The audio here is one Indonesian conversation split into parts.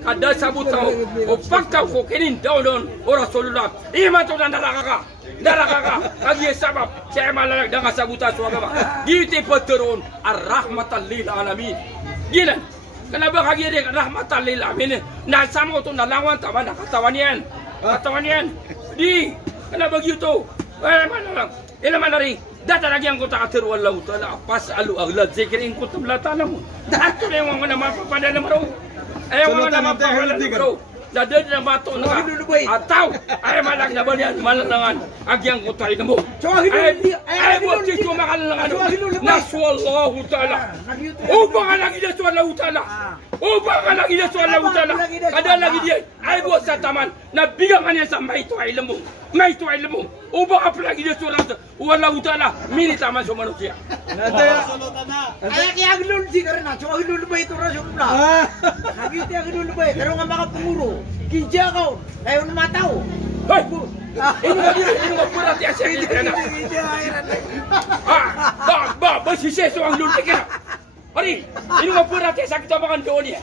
kada sabutaw o paktaw ko kinin dawdon o rasulullah iman to daraka kagi sabab saya malah dengan sabuta suagama gite patron arrahmatan lil alamin gilan kenapa kagi dia rahmatan lil alamin na samo to nalawan taman katawanian di kenapa gitu mana ring data lagi yang kota akhir wallahu taala pas alu aglad zikirin kuntum la ta'lamun datu yang mana pada namaro ayaw mga naman bro. Dadad na bato na ataw ay malang na balian malalangan agyang ko tayo na mo. Ay mo tito makalangan naswallahu ta'ala. Upang ka lagi na swallahu ta'ala. Upang ka lagi na swallahu ta'ala. Kada lagi diya ay mo sa taman nabigyan ka niya sa may tuay lamong. Upang ka lagi na swallahu ta'ala. Mini taman sumano siya. Ay kaya aglul si karena cuma aglul ba ito rasulullah. Nagiti aglul ba pero nga mga puro. Kinja kau, kayo na mataw. Hoy! Ini mo pura ti asya kita na. Ba sise so ang lulti ka. Ari, ini mo pura ti asya kita makan doon niya.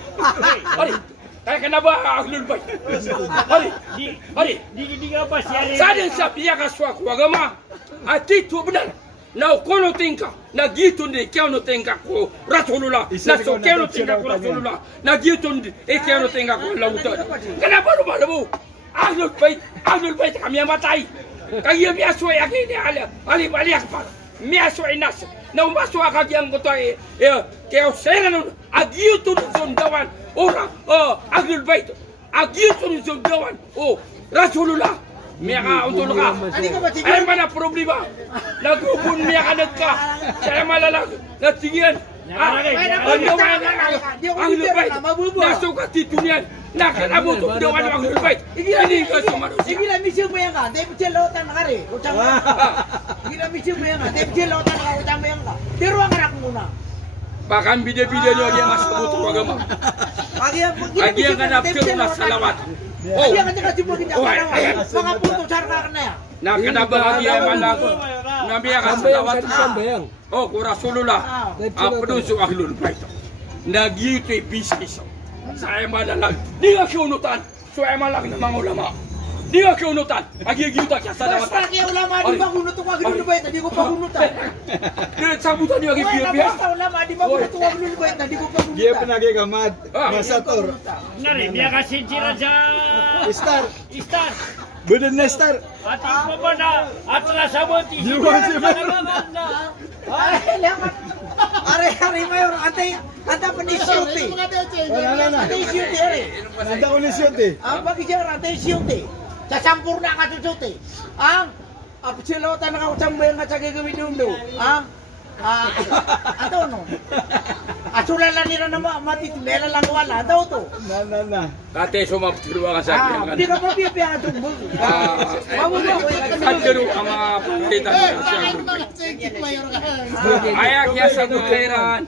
Ari, kaya ka na ba ang lulbay? Ari, di ka pa siya rin. Sadin sa piya ka swak wagama. Ati tu benar. Na kono tingka na gitundi keno tingka ko rasulullah na so keno tingka ko rasulullah na gitundi keno tingka ko lauta kenapa lu malu ahlul bait kami matai kaya miaso yakini ali akbar miaso inas na umaso akagiang ko tay kaya senen agitun sundawan ora ahlul bait agitun sundawan rasulullah Miyaka untuk ka. Ay mana problema. Nagubun miyaka nagka. Saya malalag. Natingin. Ang lupay. Nasukat dito niyan. Nakanabutok daw ang lupay. Ini ka sumano. Sige na misyo mo yan ka. Dahil pichelotan na ka rin. Sige na misyo mo yan ka. Dahil pichelotan na ka. Utang mo yan ka. Tiro ang karak muna. Bahkan bida-bida nyo yang masuk butuh agama. Agi yang kan nafsu na salawat. Dia kan kasih buat kita mga puto sarka na ya. Nah kenapa lagi yang malang Nabi akan salawat. Oh ku Rasulullah. Penuh ahlul bait. Nagi itu bisnis. Saya malang dia keunutan. Saya malang ng mga ulama. Dia keunutan. Agi kita kaya salawat. Basta kaya ulama di magunut ko ahlul bait di ko pagunutan. Dia sabutan dia biar. Basta ulama di magunut ko ahlul bait di ko pagunutan. Dia penagih gamad. Masator. Ngari dia kasih raja. Star. Bener na star. Ati pa ba na atras aboti. Di ko si Are mayor ante penisyote. Ante isyote are. Nanda ko nisyote. Ang pagijar ante isyote. Sasampurna ka tutote. Ang apchelotan ka utambay nga sa gagawin ato no. Asulala nila na mati mela lang wala daw to. Na. Kate sumaptiruwa ka sa akin. Hindi ka pa pipiya to. Kadero ang mga palitan siya. Ayak ya sa tuliran.